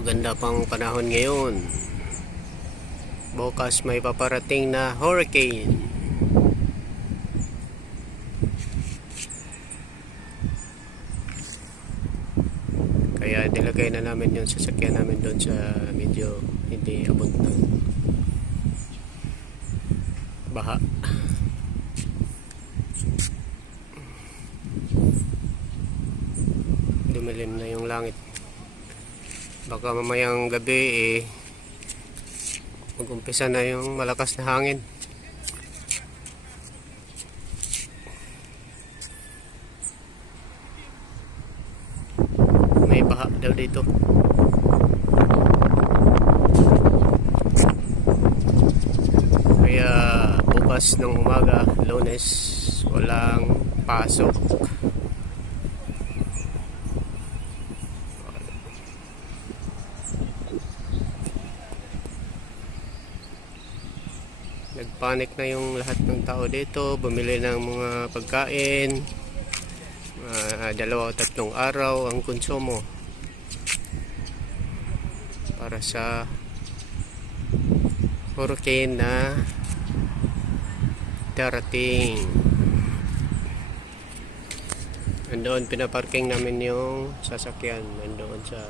Maganda pang panahon ngayon. Bukas may paparating na hurricane. Kaya nilagay na namin yung sasakyan namin doon sa medyo hindi abot ng baha. Dumilim na yung langit. Baka mamayang gabi mag-umpisa na yung malakas na hangin. May baha daw dito. Kaya bukas ng umaga, Lunes, walang pasok. Nagpanik na yung lahat ng tao dito, bumili ng mga pagkain. 2 o 3 araw ang konsumo para sa hurricane na darating. Nandoon pinaparking namin yung sasakyan, nandoon sa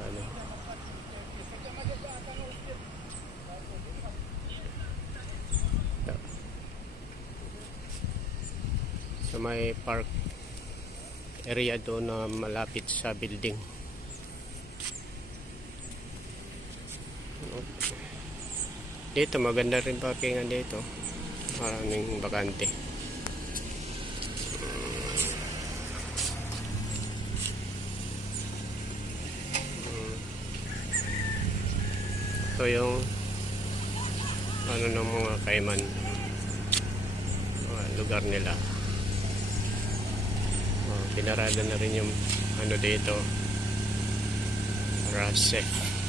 so may park area doon na malapit sa building. Dito maganda rin parkingan dito. Maraming bakante. Ito yung ng mga kaiman, lugar nila. Pinarada na rin yung dito para safe.